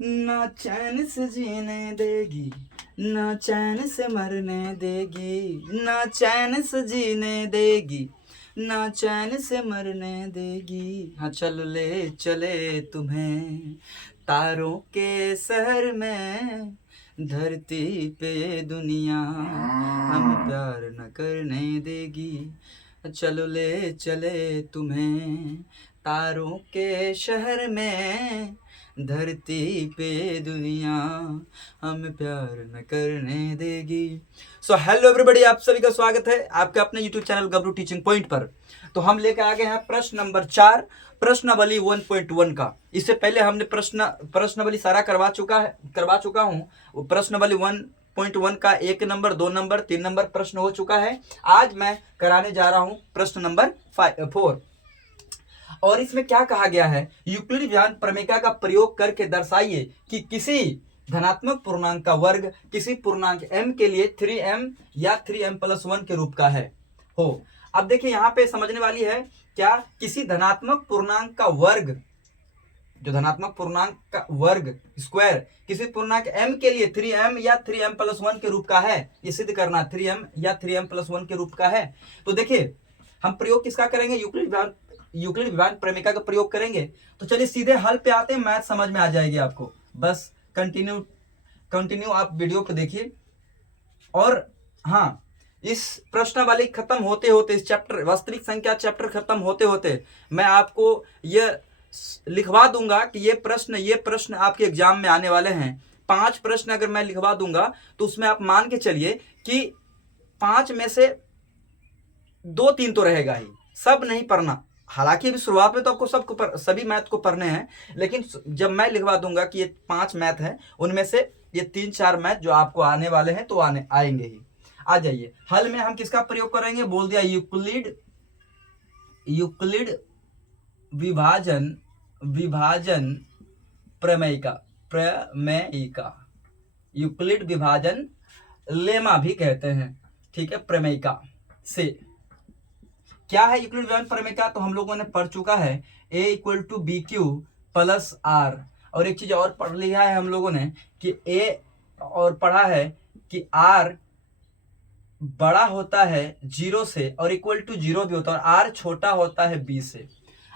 ना चैन से जीने देगी, ना चैन से मरने देगी, ना चैन से जीने देगी, ना चैन से मरने देगी। हाँ चल ले चले तुम्हें तारों के शहर में, धरती पे दुनिया हमें प्यार न करने देगी। चलो ले चले तुम्हें तारों के शहर में, धरती पे दुनिया हमें प्यार न करने देगी। सो हेलो एवरीबॉडी, आप सभी का स्वागत है आपके अपने यूट्यूब चैनल गबरू टीचिंग पॉइंट पर। तो हम लेकर आ गए हैं प्रश्न नंबर 4, प्रश्नावली 1.1 का। इससे पहले हमने प्रश्नावली सारा करवा चुका हूँ। प्रश्नावली 1.1 का 1 नंबर, 2 नंबर, 3 नंबर प्रश्न हो चुका है। आज मैं कराने जा रहा हूँ प्रश्न नंबर 4। और इसमें क्या कहा गया है, यूक्लिड विभाजन प्रमेय का प्रयोग करके दर्शाइए कि किसी धनात्मक पूर्णांक का वर्ग किसी पूर्णांक m के लिए 3m या 3m+1 के रूप का है हो। अब देखिए यहाँ पे समझने वाली है, क्या किसी धनात्मक पूर्णांक का वर्ग, जो धनात्मक पूर्णांक का वर्ग स्क्वायर किसी पूर्णांक m के लिए 3m या 3m+1 के रूप का है, ये सिद्ध करना 3m या 3m+1 के रूप का है। तो देखिए हम प्रयोग किसका करेंगे, यूक्लिड विभाजन प्रमेय का प्रयोग करेंगे। तो चलिए सीधे हल पे आते हैं, मैथ समझ में आ जाएगी आपको। बस कंटिन्यू आप वीडियो को देखिए। और हाँ, इस प्रश्नावली खत्म होते होते, इस चैप्टर वास्तविक संख्या चैप्टर खत्म होते होते मैं आपको यह लिखवा दूंगा कि ये प्रश्न आपके एग्जाम में आने वाले हैं। 5 प्रश्न अगर मैं लिखवा दूंगा तो उसमें आप मान के चलिए कि 5 में से 2-3 तो रहेगा ही, सब नहीं पढ़ना। हालांकि अभी शुरुआत में तो आपको सभी मैथ को पढ़ने हैं, लेकिन जब मैं लिखवा दूंगा कि ये 5 मैथ है, उनमें से ये 3-4 मैथ जो आपको आने वाले हैं तो आएंगे ही। आ जाइए, हल में हम किसका प्रयोग करेंगे, बोल दिया यूक्लिड विभाजन प्रमेय का। यूक्लिड विभाजन लेमा भी कहते हैं, ठीक है, प्रमेय का से। क्या है यूक्लिड विभाजन प्रमेय का, तो हम लोगों ने पढ़ चुका है a = bq + r। और एक चीज और पढ़ लिया है हम लोगों ने कि a, और पढ़ा है कि r बड़ा होता है 0 से और = 0 भी होता है, और r छोटा होता है b से।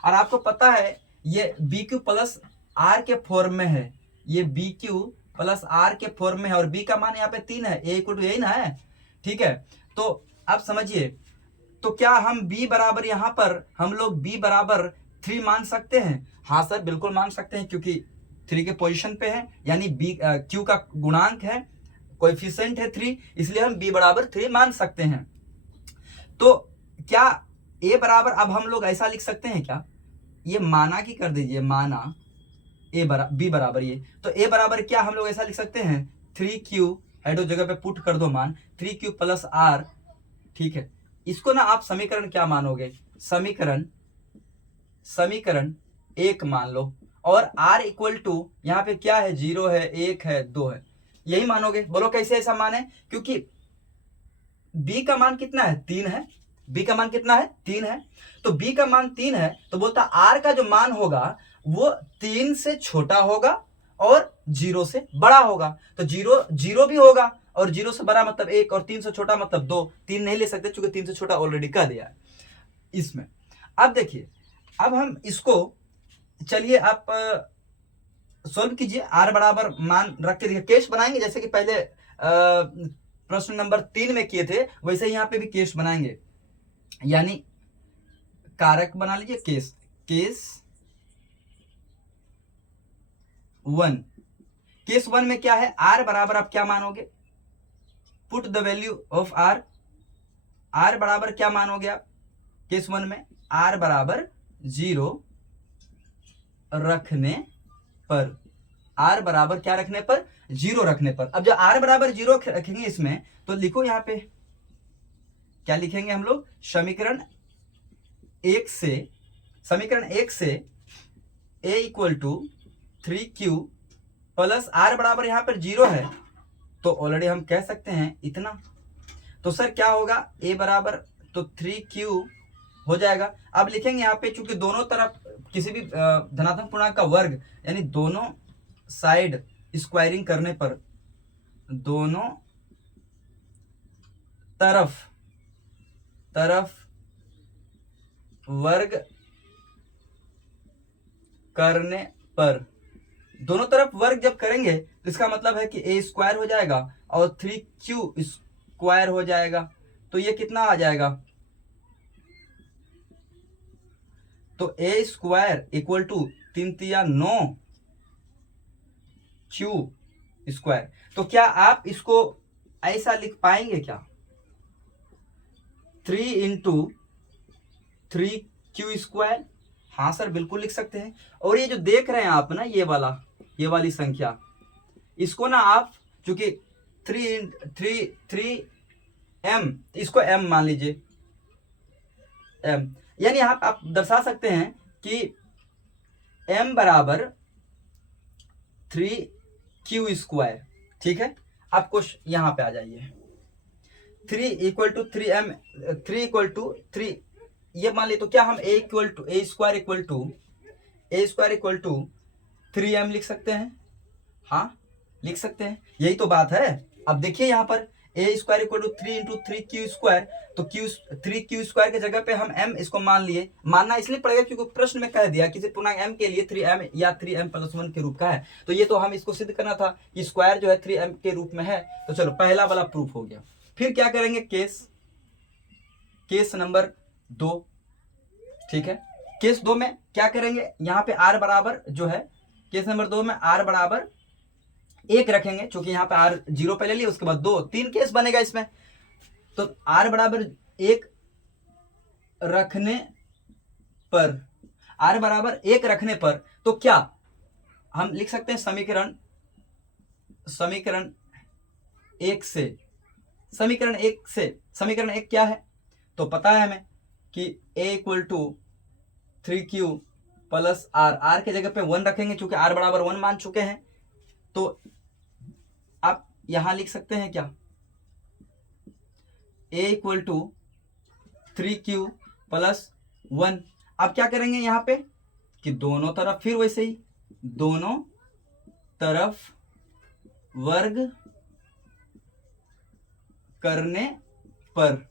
और आपको पता है ये bq + r के फॉर्म में है, ये bq + r के फॉर्म में है, और b का मान यहाँ पे 3 है, a = यही ना है, ठीक है। तो आप समझिए, तो क्या हम b बराबर यहाँ पर हम लोग b बराबर 3 मान सकते हैं? हाँ सर, बिल्कुल मान सकते हैं, क्योंकि 3 के पोजीशन पे है, यानी b q का गुणांक है, कोएफिशिएंट है 3, इसलिए हम b बराबर 3 मान सकते हैं। तो क्या a बराबर, अब हम लोग ऐसा लिख सकते हैं क्या, ये माना की कर दीजिए, माना b बराबर ये, तो a बराबर क्या हम लोग ऐसा लिख सकते हैं, 3q, हेडो जगह पे पुट कर दो मान, 3q + r, ठीक है। इसको ना आप समीकरण क्या मानोगे, समीकरण 1 मान लो, और r = यहाँ पे क्या है, 0 है, 1 है, 2 है, यही मानोगे। बोलो कैसे ऐसा माने, क्योंकि b का मान कितना है, 3 है, b का मान कितना है, 3 है। तो b का मान 3 है, तो बोलता r का जो मान होगा वो 3 से छोटा होगा और 0 से बड़ा होगा। तो 0 भी होगा, और 0 से बड़ा मतलब 1, और 3 से छोटा मतलब 2। 3 नहीं ले सकते क्योंकि 3 से छोटा ऑलरेडी कह दिया है इसमें। अब देखिए, अब हम इसको, चलिए आप सॉल्व कीजिए, r बराबर मान रख के देखिए, केस बनाएंगे जैसे कि पहले प्रश्न नंबर 3 में किए थे, वैसे यहाँ पे भी केस बनाएंगे, यानी कारक बना लीजिए, केस 1। केस 1 में क्या है, r बराबर आप क्या मानोगे, put the value of r बराबर क्या मानोगे आप केस 1 में, r बराबर 0 रखने पर, r बराबर क्या रखने पर, 0 रखने पर। अब जब r बराबर 0 रखेंगे इसमें, तो लिखो यहाँ पे क्या लिखेंगे हम लोग, समीकरण 1 से a = 3q + r बराबर यहाँ पर 0 है, तो ऑलरेडी हम कह सकते हैं इतना। तो सर क्या होगा, a बराबर तो 3q हो जाएगा। अब लिखेंगे यहाँ पे, चूंकि दोनों तरफ किसी भी धनात्मक पूर्णांक का वर्ग, यानी दोनों साइड स्क्वायरिंग करने पर दोनों तरफ वर्ग करने पर, दोनों तरफ वर्ग जब करेंगे तो इसका मतलब है कि ए स्क्वायर हो जाएगा और 3q स्क्वायर हो जाएगा। तो ये कितना आ जाएगा, तो ए स्क्वायर इक्वल टू 3 तिया 9 q स्क्वायर। तो क्या आप इसको ऐसा लिख पाएंगे क्या, 3 इंटू 3q स्क्वायर? हाँ सर बिल्कुल लिख सकते हैं। और ये जो देख रहे हैं आप ना, ये वाली संख्या, इसको ना आप चूंकि 3 m, इसको m मान लीजिए m, यानी आप दर्शा सकते हैं कि m बराबर 3q स्क्वायर। ठीक है, आप कुछ यहां पे आ जाइए, 3 equal to 3m, 3 equal to 3, ये मान ली तो क्या हम ए स्क्वायर इक्वल टू 3m लिख सकते हैं? हाँ लिख सकते हैं, यही तो बात है। अब देखिए यहाँ पर A square equal to 3 into 3q square, तो 3q स्क्वायर के जगह पे हम m इसको मान लिए। मानना इसलिए पड़ेगा क्योंकि प्रश्न में कह दिया किसी पूर्णांक m के लिए 3m या 3m प्लस 1 के रूप का है, तो ये तो हम इसको सिद्ध करना था कि स्क्वायर जो है 3m के रूप में है। तो चलो पहला वाला प्रूफ हो गया। फिर क्या करेंगे, केस नंबर 2। ठीक है, केस 2 में क्या करेंगे, यहाँ पे r बराबर जो है, केस नंबर 2 में r बराबर 1 रखेंगे, क्योंकि यहाँ पे r 0 पहले लिए, उसके बाद 2, 3 केस बनेगा इसमें। तो r बराबर 1 रखने पर तो क्या हम लिख सकते हैं, समीकरण 1 से, समीकरण एक क्या है, तो पता है हमें कि a equal to 3q plus r के जगह पे 1 रखेंगे, चूंकि r बराबर 1 मान चुके हैं। तो आप यहां लिख सकते हैं क्या, a equal to 3q plus 1। अब क्या करेंगे यहाँ पे कि दोनों तरफ, फिर वैसे ही दोनों तरफ वर्ग करने पर,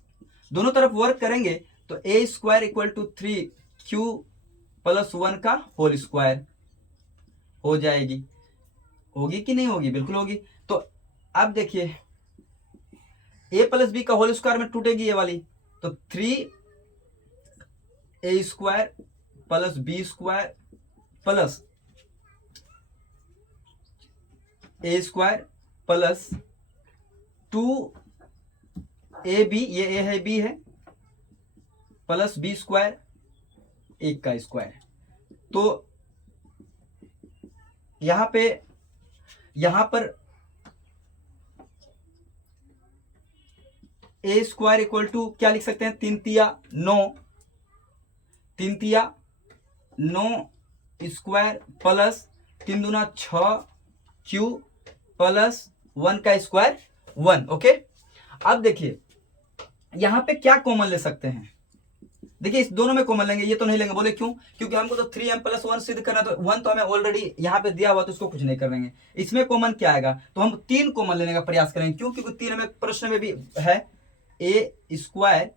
दोनों तरफ वर्ग करेंगे तो A square equal to 3q plus 1 का होल स्क्वायर हो जाएगी। होगी कि नहीं होगी, बिल्कुल होगी। तो अब देखिए a प्लस बी का होल स्क्वायर में टूटेगी ये वाली, तो 3a square plus B square plus a square plus 2ab, ये a है b है, प्लस बी स्क्वायर 1 का स्क्वायर। तो यहां पर ए स्क्वायर इक्वल टू क्या लिख सकते हैं, 3 तिया 9 स्क्वायर प्लस 3 दूना 6q प्लस 1 का स्क्वायर 1। ओके, अब देखिए यहां पे क्या कॉमन ले सकते हैं, देखिए इस दोनों में कॉमन लेंगे, ये तो नहीं लेंगे। बोले क्यों, क्योंकि हमको तो 3m प्लस 1 सिद्ध करना, तो 1 तो हमें ऑलरेडी यहाँ पे दिया हुआ, तो उसको कुछ नहीं करेंगे। इसमें कॉमन क्या आएगा, तो हम 3 कॉमन लेने का प्रयास करेंगे। क्यों, क्योंकि 3 हमें प्रश्न में भी है, ए स्क्वायर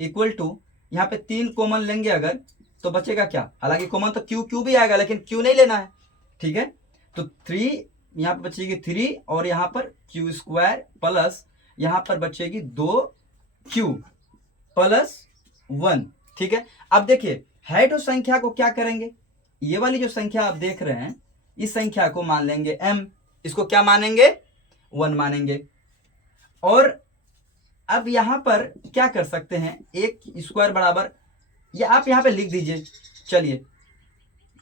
इक्वल टू, यहाँ पे 3 कॉमन लेंगे अगर, तो बचेगा क्या, हालांकि कॉमन तो क्यू भी आएगा, लेकिन क्यू नहीं लेना है। ठीक है, तो 3 यहाँ पे बचेगी 3 और यहाँ पर क्यू स्क्वायर प्लस यहाँ पर बचेगी 2q प्लस 1। ठीक है, अब देखिए है तो संख्या को क्या करेंगे, ये वाली जो संख्या आप देख रहे हैं, इस संख्या को मान लेंगे m, इसको क्या मानेंगे, 1 मानेंगे। और अब यहां पर क्या कर सकते हैं, एक स्क्वायर बराबर, ये आप यहां पे लिख दीजिए। चलिए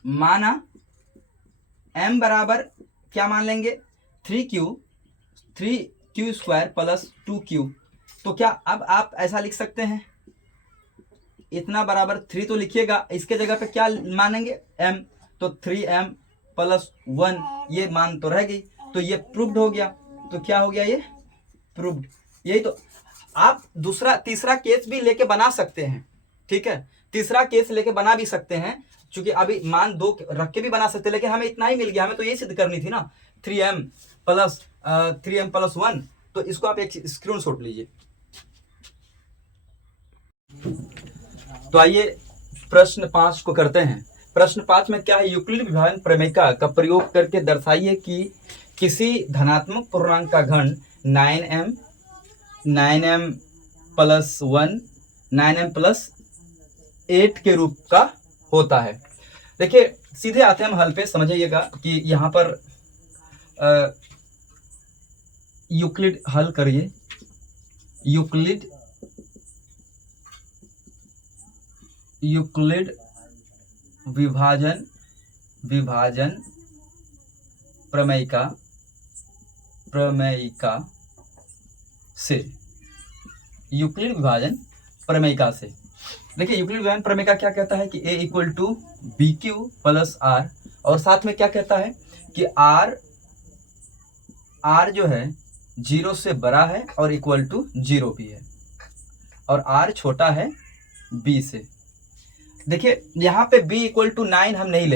माना m बराबर क्या मान लेंगे, 3q स्क्वायर प्लस 2q। तो क्या अब आप ऐसा लिख सकते हैं, इतना बराबर 3 तो लिखिएगा, इसके जगह पे क्या मानेंगे, m, तो 3m प्लस 1, ये मान तो रह गई, तो ये प्रूव्ड हो गया। तो क्या हो गया, ये प्रूव्ड। यही तो आप तीसरा केस भी लेके बना सकते हैं। ठीक है, तीसरा केस लेके बना भी सकते हैं, चूंकि अभी मान 2 रख के भी बना सकते, लेकिन हमें इतना ही मिल गया, हमें तो ये सिद्ध करनी थी ना 3m प्लस 1। तो इसको आप एक स्क्रीनशॉट लीजिए। तो आइए प्रश्न 5 को करते हैं। प्रश्न 5 में क्या है, यूक्लिड विभाजन प्रमेय का प्रयोग करके दर्शाइए कि किसी धनात्मक पूर्णांक का घन 9m प्लस 1 9m प्लस 8 के रूप का होता है। देखिए सीधे आते हैं हम हल पे, समझिएगा कि यहाँ पर यूक्लिड हल करिए। यूक्लिड विभाजन प्रमेयिका से, यूक्लिड विभाजन प्रमेयिका से। देखिए यूक्लिड विभाजन प्रमेयिका क्या कहता है कि a equal to B Q plus R, और साथ में क्या कहता है कि r जो है 0 से बड़ा है और इक्वल टू 0 भी है, और r छोटा है b से। देखिए यहाँ पे b इक्वल टू 9 हम नहीं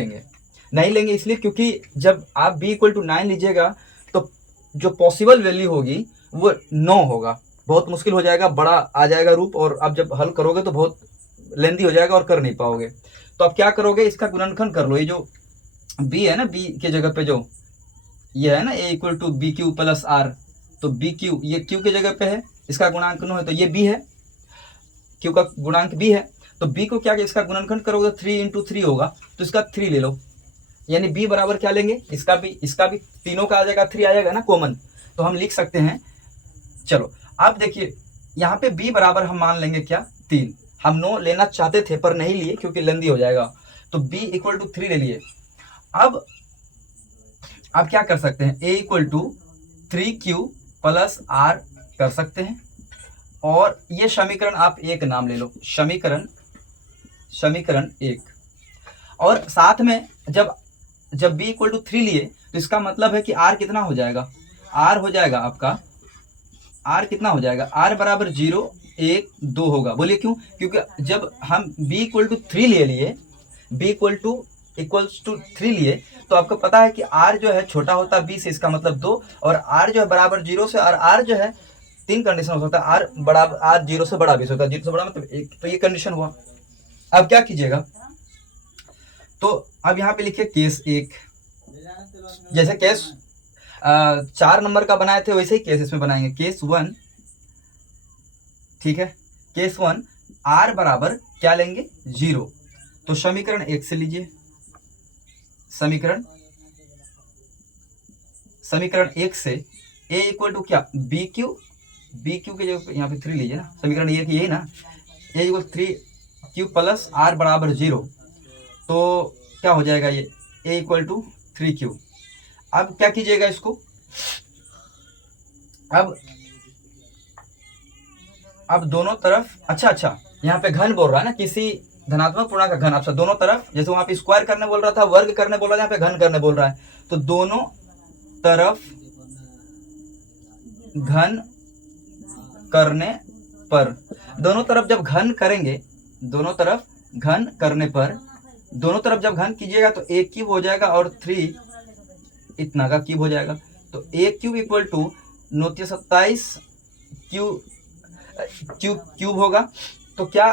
लेंगे इसलिए क्योंकि जब आप b इक्वल टू 9 लीजिएगा तो जो पॉसिबल वैल्यू होगी वो 9 होगा, बहुत मुश्किल हो जाएगा, बड़ा आ जाएगा रूप, और आप जब हल करोगे तो बहुत लेंदी हो जाएगा और कर नहीं पाओगे। तो आप क्या करोगे, इसका गुणनखंड कर लो। ये जो b है ना, b के जगह पे जो ये है ना a equal to B Q plus R, तो बी क्यू ये q के जगह पे है, इसका गुणांक 9 है, तो ये b है, q का गुणांक b है। तो b को क्या, इसका गुणनखंड करोगे 3 इंटू 3 होगा, तो इसका 3 ले लो, यानी b बराबर क्या लेंगे, इसका भी तीनों का आ जाएगा, 3 आ जाएगा ना कॉमन, तो हम लिख सकते हैं। चलो अब देखिए यहाँ पे b बराबर हम मान लेंगे क्या 3, हम 9 लेना चाहते थे पर नहीं लिए क्योंकि लंदी हो जाएगा, तो b इक्वल टू 3 ले लिए। अब आप क्या कर सकते हैं, a equal to 3q plus r कर सकते हैं, और ये समीकरण आप एक नाम ले लो, समीकरण 1। और साथ में जब b इक्वल टू 3 लिए तो इसका मतलब है कि r कितना हो जाएगा, r हो जाएगा आपका, r कितना हो जाएगा, r बराबर 0 1 2 होगा। बोलिए क्यों, क्योंकि जब हम b इक्वल टू 3 ले लिए, b इक्वल्स टू 3 लिए, तो आपको पता है कि r जो है छोटा होता है b से, इसका मतलब 2, और r जो है बराबर 0 से, और r जो है 3 कंडीशन हो सकता है, r बराबर r 0 से बड़ा भी हो सकता है, 0 से बड़ा मतलब 1, तो ये कंडीशन हुआ। अब क्या कीजिएगा, तो अब यहाँ पे लिखिए केस 1, जैसे केस 4 नंबर का बनाए थे वैसे ही केस इसमें बनाएंगे, केस 1, ठीक है। केस 1 r बराबर क्या लेंगे 0, तो समीकरण 1 से लीजिए, समीकरण 1 से a इक्वल टू क्या बी क्यू के जगह यहाँ पे 3 लीजिए ना, समीकरण ये यही ना, a equal 3q plus r बराबर 0, तो क्या हो जाएगा ये a इक्वल टू 3q। अब क्या कीजिएगा इसको, अब दोनों तरफ, अच्छा यहाँ पे घन बोल रहा है ना, किसी धनात्मक पूर्णांक का घन, आपसे दोनों तरफ, जैसे वहां पे स्क्वायर करने बोल रहा था, वर्ग करने बोल रहा था, यहाँ पे घन करने बोल रहा है, तो दोनों तरफ घन करने पर, दोनों तरफ जब घन करेंगे, दोनों तरफ घन करने पर, दोनों तरफ जब घन कीजिएगा तो a क्यूब हो जाएगा और 3 इतना का क्यूब हो जाएगा, तो a cube equal to 927 cube होगा। तो क्या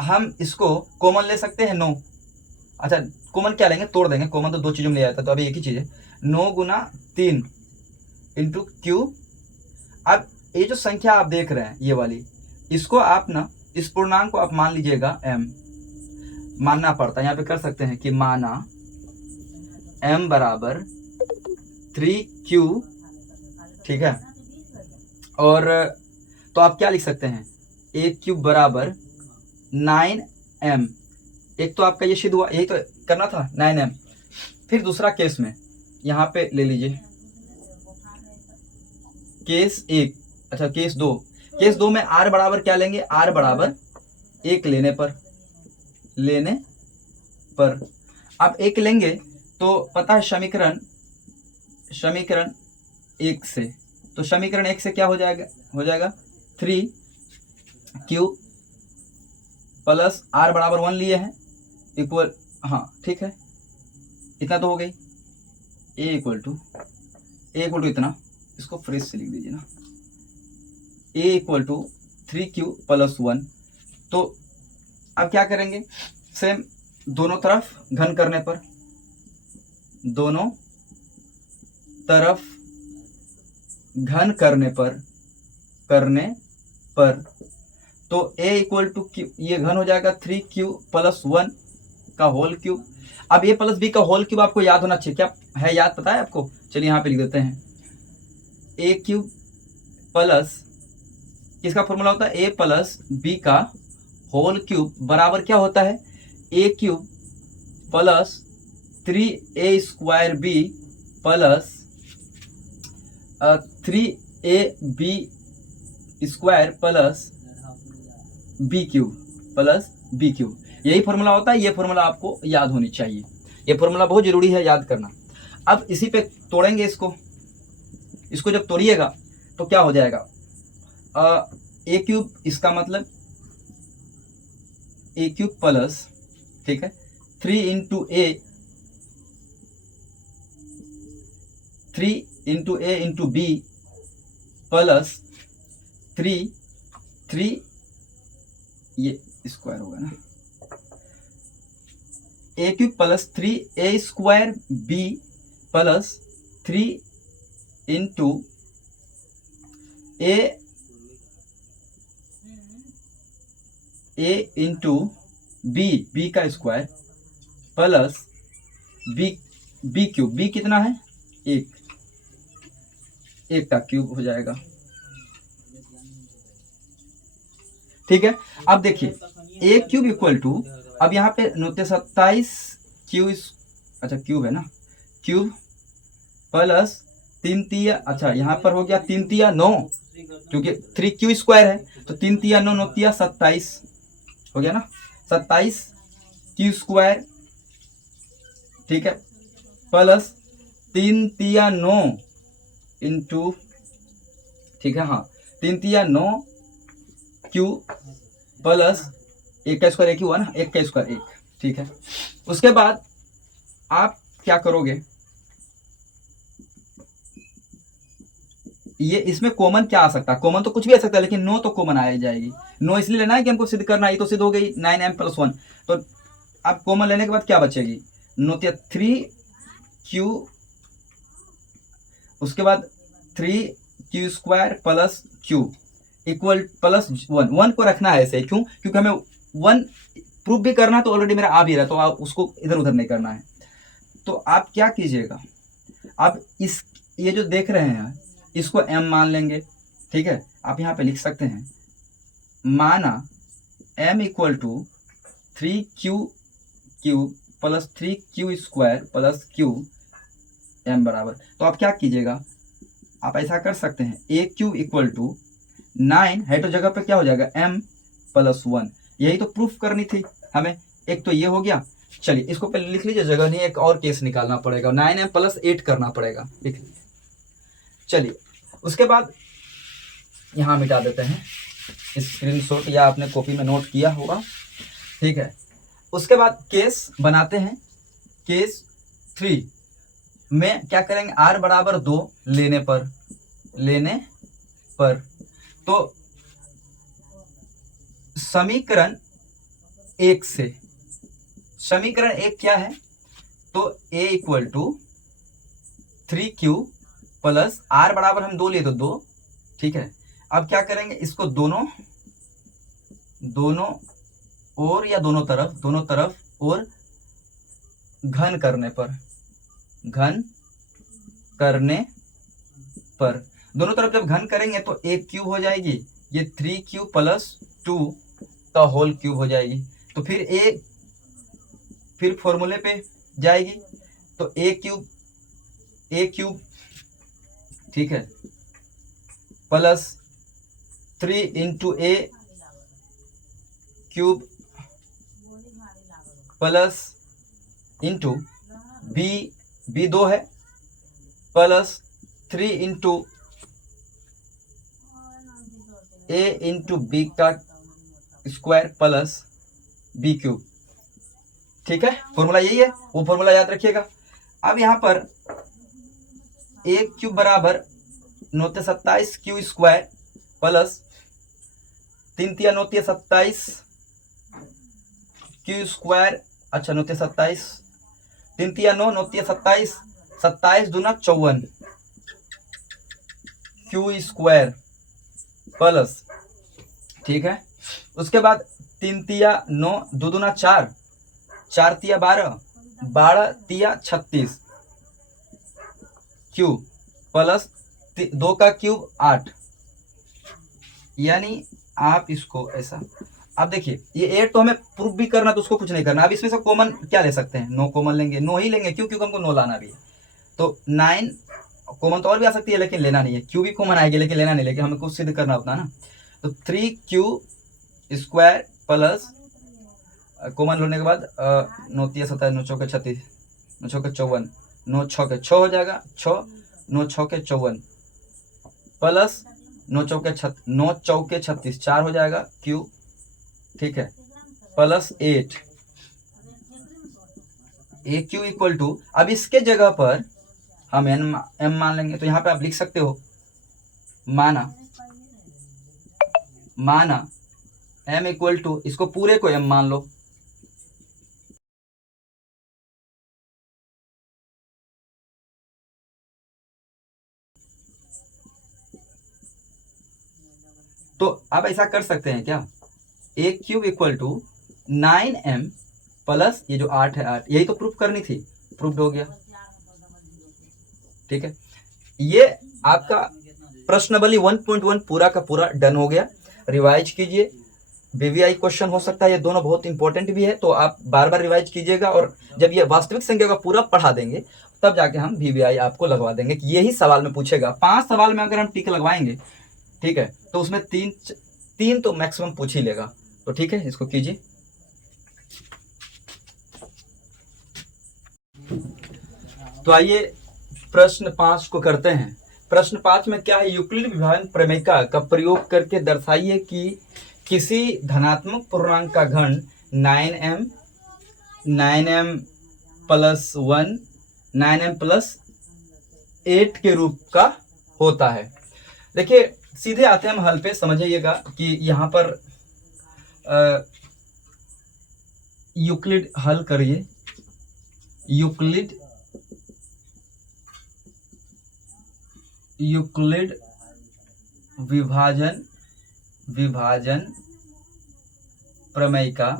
हम इसको कॉमन ले सकते हैं 9, अच्छा कॉमन क्या लेंगे, तोड़ देंगे, कॉमन तो 2 चीजों में ले जाता है, तो अभी एक ही चीज है, 9 गुना 3 इंटू क्यू। अब ये जो संख्या आप देख रहे हैं ये वाली, इसको आप ना, इस पूर्णांक को आप मान लीजिएगा m, मानना पड़ता है, यहाँ पे कर सकते हैं कि माना m बराबर 3q, ठीक है, और तो आप क्या लिख सकते हैं, a क्यूब बराबर 9m, एक तो आपका ये सिद्ध हुआ, यही तो करना था 9m। फिर दूसरा केस में यहाँ पे ले लीजिए केस 1, अच्छा केस 2 में r बराबर क्या लेंगे, r बराबर 1 लेने पर आप 1 लेंगे तो पता है समीकरण 1 से, तो समीकरण 1 से क्या हो जाएगा 3q प्लस आर बराबर 1 लिए हैं इक्वल, हाँ ठीक है, इतना तो हो गई। ए इक्वल टू इतना, इसको फ्रेश से लिख दीजिए ना, ए इक्वल टू 3q प्लस 1। तो अब क्या करेंगे, सेम दोनों तरफ घन करने पर, दोनों तरफ घन करने पर तो a इक्वल टू क्यू, ये घन हो जाएगा 3q प्लस 1 का होल क्यूब। अब a प्लस बी का होल क्यूब आपको याद होना चाहिए, क्या है याद, पता है आपको? चलिए यहाँ पे लिख देते हैं, a क्यूब प्लस, किसका फॉर्मूला होता है, a प्लस बी का होल क्यूब बराबर क्या होता है, a cube plus 3a square B plus 3ab square plus B cube. यही फॉर्मूला होता है, ये फॉर्मूला आपको याद होनी चाहिए, ये फॉर्मूला बहुत जरूरी है याद करना। अब इसी पे तोड़ेंगे इसको जब तोड़िएगा तो क्या हो जाएगा, ए क्यूब, इसका मतलब ए क्यूब प्लस, ठीक है, 3 into A into B plus 3 ये स्क्वायर होगा ना, A cube plus 3a square B plus 3 into A into B का square plus B cube, B कितना है, एक का क्यूब हो जाएगा। ठीक है, अब देखिए ए क्यूब इक्वल टू, अब यहाँ पे 27 क्यू, अच्छा क्यूब है ना, क्यूब प्लस 3 तिया, अच्छा यहाँ पर हो गया 3 तिया 9, क्योंकि 3q स्क्वायर है तो 3 तिया 9, 9 तिया 27 हो गया ना, 27 क्यू स्क्वायर, ठीक है, प्लस 3 तिया 9 इंटू, ठीक है, हाँ 3 तिया 9 क्यू प्लस एक का स्क्वायर एक ही हुआ ना, एक का स्क्वायर एक, ठीक है। उसके बाद आप क्या करोगे, ये इसमें कॉमन क्या आ सकता है, कॉमन तो कुछ भी आ सकता है, लेकिन 9 तो कॉमन आ जाएगी, 9 इसलिए लेना है कि हमको सिद्ध करना है, ये तो सिद्ध हो गई 9m प्लस 1। तो आप कॉमन लेने के बाद क्या बचेगी, 3q, उसके बाद 3q square plus q equal plus 1 को रखना है ऐसे, क्यों, क्योंकि हमें 1 प्रूफ भी करना है, तो ऑलरेडी मेरा आ भी रहा है, तो आप उसको इधर उधर नहीं करना है। तो आप क्या कीजिएगा, आप इस ये जो देख रहे हैं इसको m मान लेंगे, ठीक है, आप यहाँ पे लिख सकते हैं, माना m equal to 3q cube plus 3q square plus q m बराबर। तो आप क्या कीजिएगा, आप ऐसा कर सकते हैं, a क्यूब इक्वल टू 9 है तो जगह पे क्या हो जाएगा m प्लस 1, यही तो प्रूफ करनी थी हमें। एक तो ये हो गया, चलिए इसको पहले लिख लीजिए, जगह नहीं, एक और केस निकालना पड़ेगा, 9m प्लस 8 करना पड़ेगा, लिख लीजिए। चलिए उसके बाद यहाँ मिटा देते हैं, स्क्रीनशॉट या आपने कॉपी में नोट किया होगा, ठीक है। उसके बाद केस बनाते हैं, केस 3 में क्या करेंगे, r बराबर 2 लेने पर तो समीकरण 1 से, समीकरण 1 क्या है, तो a equal to 3q plus r बराबर हम 2 लिए तो 2, ठीक है। अब क्या करेंगे, इसको दोनों ओर या दोनों तरफ और घन करने पर दोनों तरफ जब घन करेंगे तो एक क्यूब हो जाएगी, ये 3q प्लस 2 का होल क्यूब हो जाएगी। तो फिर फॉर्मूले पे जाएगी, तो ए क्यूब ठीक है प्लस 3 इंटू ए क्यूब प्लस इंटू बी 2 है plus 3 into A into B का स्क्वायर प्लस बी क्यूब। ठीक है, फॉर्मूला यही है, वो फॉर्मूला याद रखिएगा। अब यहाँ पर ए क्यूब बराबर 9 × 27 Q square plus 3 × 9 = 27 Q square. अच्छा 9 × 27, 3 × 9 9 × 27, 27 दूना 54 क्यू स्क्वायर प्लस, ठीक है। उसके बाद 3 × 9 2 दूना 4, 4 × 12, 12 × 36 क्यू प्लस 2 का क्यूब 8। यानी आप इसको ऐसा, अब देखिए ये 8 तो हमें प्रूफ भी करना, तो उसको कुछ नहीं करना। अब इसमें से कॉमन क्या ले सकते हैं, 9 कॉमन लेंगे, 9 ही लेंगे, क्योंकि हमको 9 लाना भी है। तो 9 कॉमन तो और भी आ सकती है, लेकिन लेना नहीं है। क्यू भी कॉमन आएगी, लेकिन लेना नहीं, लेकिन हमें कुछ सिद्ध करना होता है ना। तो 3 क्यू स्क्वायर प्लस कॉमन लेने के बाद 9 × 3 = 27, 9 × 4 = 36, 9 × 6 = 54, 9 × 6 = 6 हो जाएगा, 6 9 × 6 = 54 प्लस 9 × 4 = 36, 4 हो जाएगा क्यू, ठीक है, plus 8 A Q equal to, अब इसके जगह पर हम एम मान लेंगे। तो यहाँ पे आप लिख सकते हो माना एम इक्वल टू, इसको पूरे को एम मान लो। तो आप ऐसा कर सकते हैं क्या, A cube equal to 9m plus ये जो 8 है 8, यही तो प्रूफ करनी थी, प्रूफ हो गया। ठीक है, ये आपका प्रश्नावली 1.1 पूरा का पूरा डन हो गया। रिवाइज कीजिए, बीवीआई क्वेश्चन हो सकता है, ये दोनों बहुत इंपॉर्टेंट भी है, तो आप बार बार रिवाइज कीजिएगा। और जब ये वास्तविक संख्या का पूरा पढ़ा देंगे, तब जाके हम बीवीआई आपको लगवा देंगे कि यही सवाल में पूछेगा। 5 सवाल में अगर हम टिक लगवाएंगे, ठीक है, तो उसमें तीन तो मैक्सिमम पूछ ही लेगा। तो ठीक है, इसको कीजिए। तो आइए प्रश्न 5 को करते हैं। प्रश्न 5 में क्या है, यूक्लिड विभाजन प्रमेय का प्रयोग करके दर्शाइए कि किसी धनात्मक पूर्णांक का घन 9m प्लस 1 9m प्लस 8 के रूप का होता है। देखिए सीधे आते हैं हम हल पे, समझिएगा कि यहाँ पर यूक्लिड हल करिए। यूक्लिड विभाजन प्रमेयिका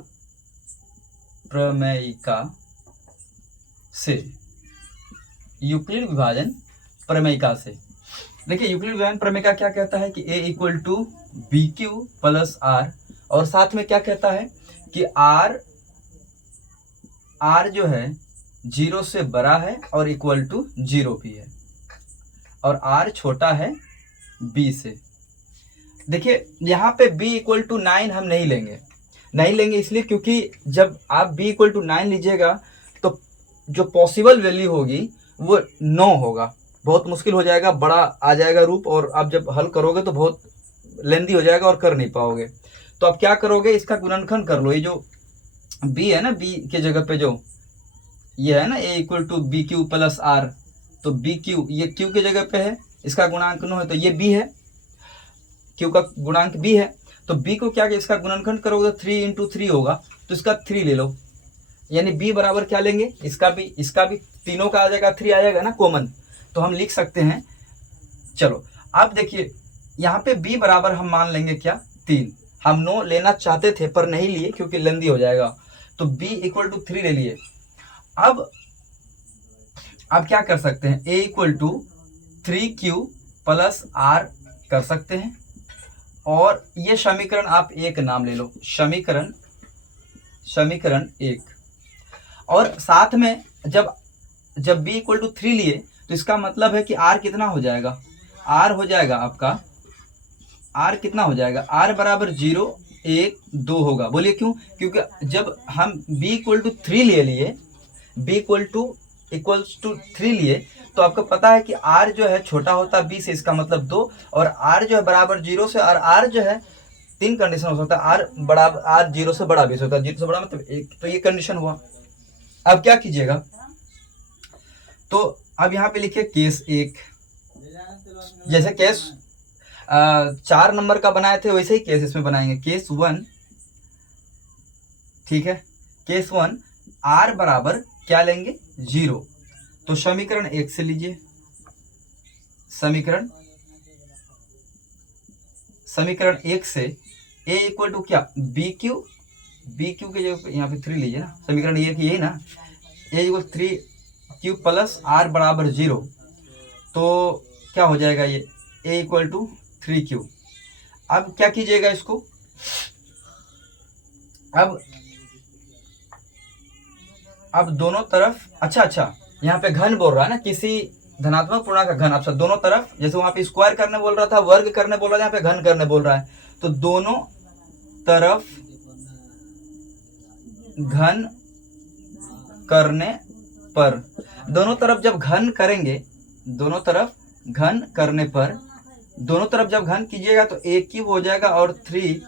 से, यूक्लिड विभाजन प्रमेयिका से। देखिए यूक्लिड विभाजन प्रमेयिका क्या कहता है कि a equal to B Q plus R, और साथ में क्या कहता है कि r जो है 0 से बड़ा है और इक्वल टू 0 भी है, और r छोटा है b से। देखिए यहाँ पे b इक्वल टू 9 हम नहीं लेंगे इसलिए क्योंकि जब आप b इक्वल टू 9 लीजिएगा तो जो पॉसिबल वैल्यू होगी वो 9 होगा, बहुत मुश्किल हो जाएगा, बड़ा आ जाएगा रूप, और आप जब हल करोगे तो बहुत लेंदी हो जाएगा और कर नहीं पाओगे। तो आप क्या करोगे, इसका गुणनखंड कर लो। ये जो b है ना, b के जगह पे जो ये है ना a equal to B Q plus R, तो बी क्यू ये क्यू के जगह पे है, इसका गुणांक 9 है, तो ये b है, क्यू का गुणांक b है। तो b को क्या, इसका गुणनखंड करोगे 3 × 3 होगा, तो इसका 3 ले लो, यानी b बराबर क्या लेंगे, इसका भी तीनों का आ जाएगा, 3 आ जाएगा ना कॉमन, तो हम लिख सकते हैं। चलो अब देखिए यहाँ पे b बराबर हम मान लेंगे क्या, 3। हम 9 लेना चाहते थे पर नहीं लिए क्योंकि लेंदी हो जाएगा, तो b इक्वल टू 3 ले लिए। अब क्या कर सकते हैं, a equal to 3q plus r कर सकते हैं, और ये समीकरण आप एक नाम ले लो, समीकरण 1। और साथ में जब b इक्वल टू 3 लिए तो इसका मतलब है कि r कितना हो जाएगा, r हो जाएगा आपका, r कितना हो जाएगा, r बराबर 0 1 2 होगा। बोलिए क्यों, क्योंकि जब हम b इक्वल टू 3 ले लिए, b इक्वल्स टू 3 लिए, तो आपको पता है कि r जो है छोटा होता है b से, इसका मतलब 2, और r जो है बराबर 0 से, और r जो है तीन कंडीशन हो सकता है, आर बड़ा, आर 0 से बड़ा भी हो सकता है, 0 से बड़ा मतलब 1, तो ये कंडीशन हुआ। अब क्या कीजिएगा, तो अब यहाँ पे लिखिए केस 1, जैसे केस 4 नंबर का बनाए थे वैसे ही केस इसमें बनाएंगे, केस 1, ठीक है। केस 1 आर बराबर क्या लेंगे 0, तो समीकरण 1 से लीजिए, समीकरण 1 से a इक्वल टू क्या बी क्यू के जगह पे यहाँ पे 3 लीजिए ना, समीकरण ये कि यही ना, a equal 3q plus are बराबर 0, तो क्या हो जाएगा ये a इक्वल टू 3q। अब क्या कीजिएगा इसको, अब दोनों तरफ, अच्छा यहाँ पे घन बोल रहा है ना, किसी धनात्मक पूर्णांक का घन, अच्छा दोनों तरफ, जैसे वहां पे स्क्वायर करने बोल रहा था, वर्ग करने बोल रहा था, यहाँ पे घन करने बोल रहा है, तो दोनों तरफ घन करने पर, दोनों तरफ जब घन करेंगे, दोनों तरफ घन करने पर, दोनों तरफ जब घन कीजिएगा तो a क्यूब हो जाएगा और 3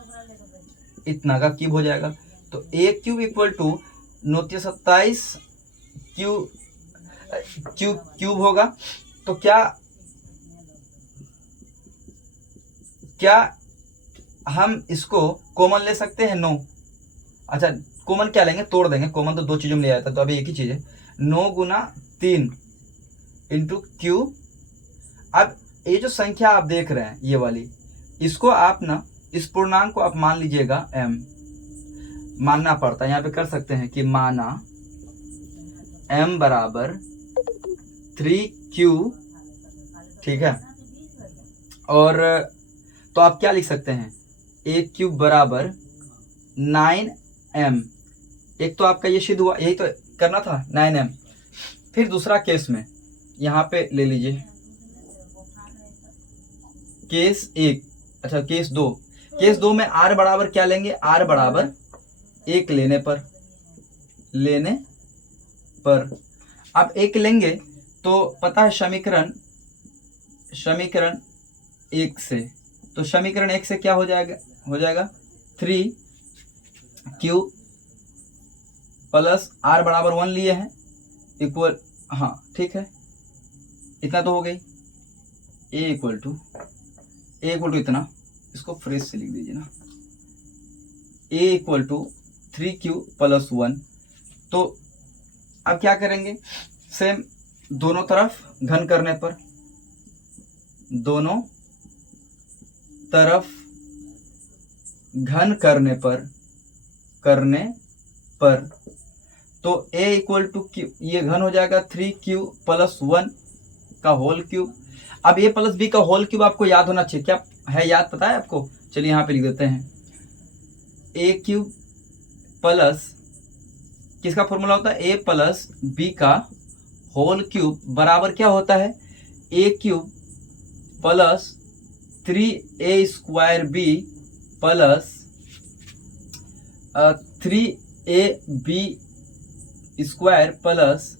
इतना का क्यूब हो जाएगा, तो a cube equal to 927 cube होगा। तो क्या हम इसको कॉमन ले सकते हैं? नो। अच्छा कॉमन क्या लेंगे, तोड़ देंगे, कॉमन तो 2 चीजों में ले आया था, तो अभी एक ही चीज है, 9 गुना 3 इंटू क्यूब। अब ये जो संख्या आप देख रहे हैं ये वाली, इसको आप ना, इस पूर्णांक को आप मान लीजिएगा m, मानना पड़ता है, यहाँ पे कर सकते हैं कि माना m बराबर 3q, ठीक है, और तो आप क्या लिख सकते हैं, a क्यूब बराबर 9m, एक तो आपका ये सिद्ध हुआ, यही तो करना था 9m। फिर दूसरा केस में यहाँ पे ले लीजिए केस 1, अच्छा केस 2, केस 2 में r बराबर क्या लेंगे, r बराबर 1 लेने पर, अब 1 लेंगे तो पता है समीकरण 1 से, तो समीकरण 1 से क्या हो जाएगा 3q प्लस r बराबर 1 लिए हैं इक्वल, हाँ ठीक है, इतना तो हो गई, a इक्वल टू इतना, इसको फ्रेश से लिख दीजिए ना, a equal to 3q plus 1। तो अब क्या करेंगे, सेम दोनों तरफ घन करने पर, दोनों तरफ घन करने पर तो a इक्वल टू क्यू, ये घन हो जाएगा 3q प्लस 1 का होल क्यूब। अब a प्लस b का होल क्यूब आपको याद होना चाहिए, क्या है याद, पता है आपको? चलिए यहाँ पे लिख देते हैं, a क्यूब प्लस, किसका फॉर्मूला होता है, a प्लस b का होल क्यूब बराबर क्या होता है, a cube plus 3a square b plus 3ab square plus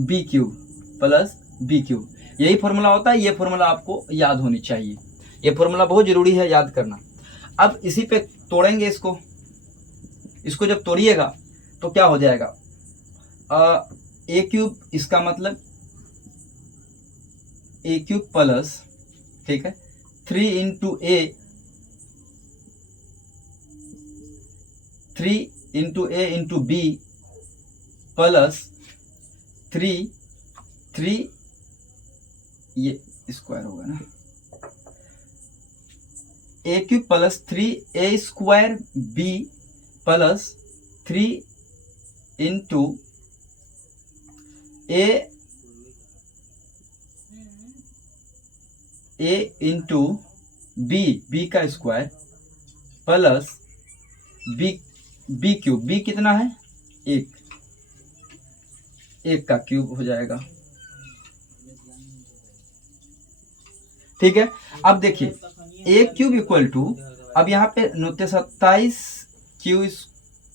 b cube, यही फॉर्मूला होता है। ये फॉर्मूला आपको याद होनी चाहिए, ये फॉर्मूला बहुत जरूरी है याद करना। अब इसी पे तोड़ेंगे इसको जब तोड़िएगा तो क्या हो जाएगा, a क्यूब, इसका मतलब a क्यूब प्लस, ठीक है, 3 into a into b plus 3 ये स्क्वायर होगा ना, a cube plus 3a square b plus 3 into a into b का square plus b cube, b कितना है, 1 का क्यूब हो जाएगा, ठीक है। अब देखिए a क्यूब इक्वल टू, अब यहाँ पे 927 क्यू,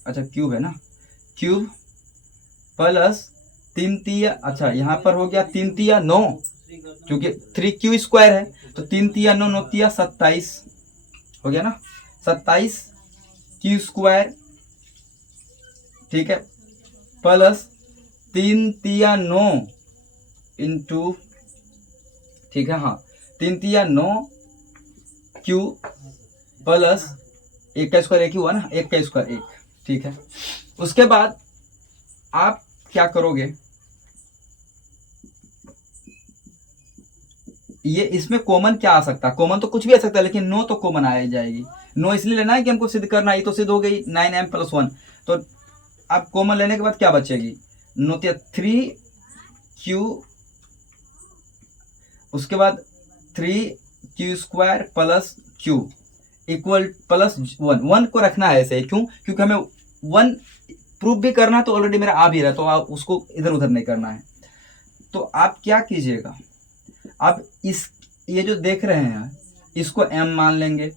अच्छा क्यूब है ना, क्यूब प्लस 3 तिया, अच्छा यहाँ पर हो गया 3 तिया 9, क्योंकि 3q स्क्वायर है, तो 3 तिया 9, 9 तिया 27 हो गया ना, 27 क्यू स्क्वायर, ठीक है, प्लस 3 तिया 9 इंटू, ठीक है, हाँ 3 तिया 9 क्यू प्लस 1 का स्क्वायर 1 ही हुआ ना, 1 का स्क्वायर 1, ठीक है। उसके बाद आप क्या करोगे, ये इसमें कॉमन क्या आ सकता है, कॉमन तो कुछ भी आ सकता है, लेकिन 9 तो कॉमन आ जाएगी। 9 इसलिए लेना है कि हमको सिद्ध करना है, तो सिद्ध हो गई 9m + 1। तो अब कॉमन लेने के बाद क्या बचेगी, 9 तिया 3q, उसके बाद 3q square plus q equal plus 1 को रखना है ऐसे, क्यों, क्योंकि हमें 1 प्रूफ भी करना है, तो ऑलरेडी मेरा आ भी रहा है, तो आप उसको इधर उधर नहीं करना है। तो आप क्या कीजिएगा, अब इस ये जो देख रहे हैं इसको m मान लेंगे,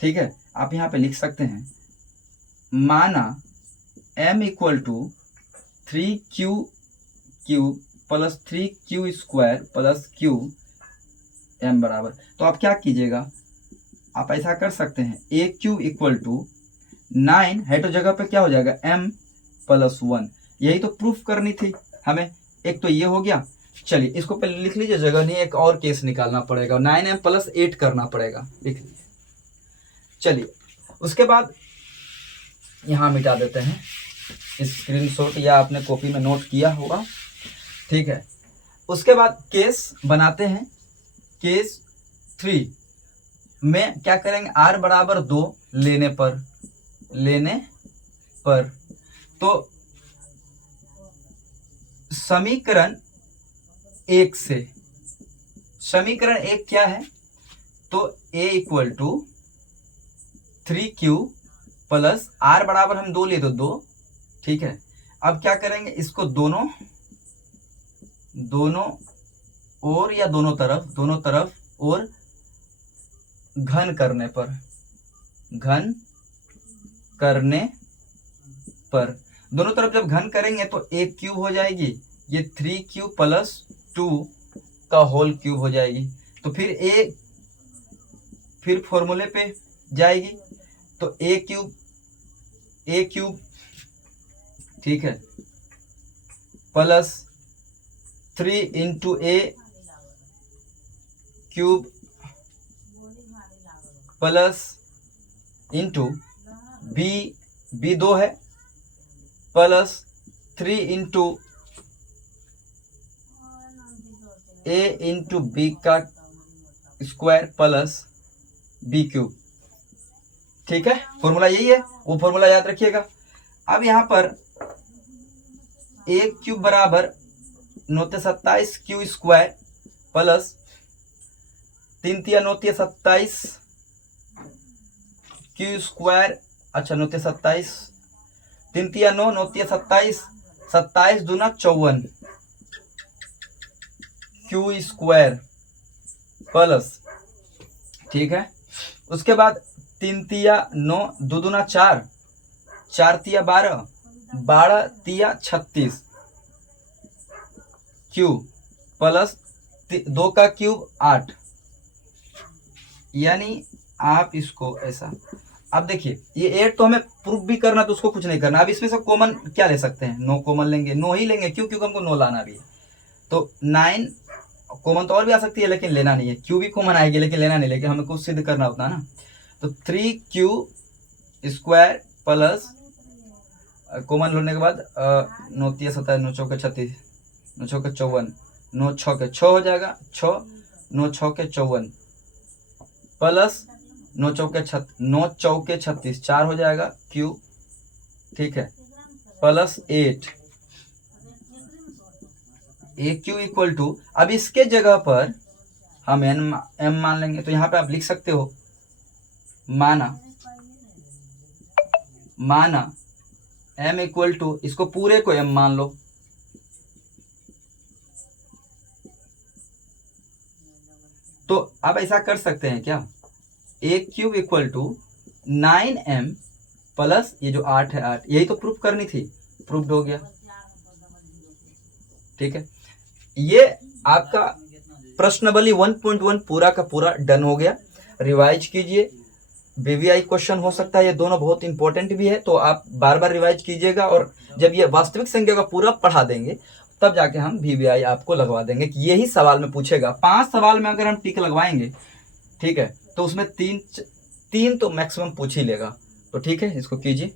ठीक है। आप यहाँ पे लिख सकते हैं, माना m = 3q plus 3q square plus q m बराबर। तो आप क्या कीजिएगा, आप ऐसा कर सकते हैं, aq = 9 है, तो जगह पे क्या हो जाएगा m + 1। यही तो प्रूफ करनी थी हमें। एक तो ये हो गया, चलिए इसको पहले लिख लीजिए, जगह नहीं, एक और केस निकालना पड़ेगा, 9m + 8 करना पड़ेगा, लिख लीजिए। चलिए उसके बाद यहाँ मिटा देते हैं, स्क्रीनशॉट या आपने कॉपी में नोट किया होगा, ठीक है। उसके बाद केस बनाते हैं, केस 3 में क्या करेंगे, r = 2 लेने पर तो समीकरण 1 से, समीकरण 1 क्या है, तो a = 3q प्लस r बराबर हम 2 ले तो 2, ठीक है। अब क्या करेंगे, इसको दोनों ओर या दोनों तरफ और घन करने पर दोनों तरफ जब घन करेंगे तो 1 क्यूब हो जाएगी, ये 3q प्लस 2 का होल क्यूब हो जाएगी। तो फिर फॉर्मूले पे जाएगी, तो a क्यूब, ठीक है, plus 3 × a cube plus into b 2 है, प्लस 3 × a × b का स्क्वायर प्लस b क्यूब, ठीक है। फॉर्मूला यही है, वो फॉर्मूला याद रखिएगा। अब यहाँ पर a क्यूब बराबर 9 × 27 q square plus 3 × 9 = 27 q square, अच्छा 9 × 27, 3 × 9 9 × 27, 27 दूना 54 q स्क्वायर प्लस, ठीक है। उसके बाद 3 × 9 2 दूना 4, 4 × 12, 12 × 36 q प्लस 2 का क्यूब 8, यानी आप इसको ऐसा, अब देखिए ये 8 तो हमें प्रूफ भी करना, तो उसको कुछ नहीं करना। अब इसमें से कॉमन क्या ले सकते हैं, 9 कॉमन लेंगे, 9 ही लेंगे, क्यों, क्योंकि हमको 9 लाना भी है। तो 9 कॉमन तो और भी आ सकती है, लेकिन लेना नहीं है, क्यू भी कॉमन आएगी लेकिन लेना नहीं, लेकिन हमें कुछ सिद्ध करना होता है ना। तो 3q स्क्वायर प्लस कॉमन लेने के बाद 9 × 27 9 × 4 = 36 9 × 6 = 54 9 × 6 = 6 हो जाएगा, 6 9 × 6 = 54 प्लस 9 × 4 = 36 4 हो जाएगा क्यू, ठीक है, प्लस 8 a क्यू = अब इसके जगह पर हम m मान लेंगे। तो यहाँ पे आप लिख सकते हो, माना m = इसको पूरे को m मान लो, तो अब ऐसा कर सकते हैं क्या, a क्यूब = 9m प्लस ये जो 8 है 8, यही तो प्रूफ करनी थी, प्रूफ्ड हो गया, ठीक है। ये आपका प्रश्नावली 1.1 पूरा का पूरा डन हो गया। रिवाइज कीजिए, वीवीआई क्वेश्चन हो सकता है, ये दोनों बहुत इंपॉर्टेंट भी है, तो आप बार बार रिवाइज कीजिएगा, और जब ये वास्तविक संख्या का पूरा पढ़ा देंगे तब जाके हम वीवीआई आपको लगवा देंगे कि यही सवाल में पूछेगा। 5 सवाल में अगर हम टिक लगवाएंगे, ठीक है, तो उसमें तीन तो मैक्सिमम पूछ ही लेगा। तो ठीक है, इसको कीजिए।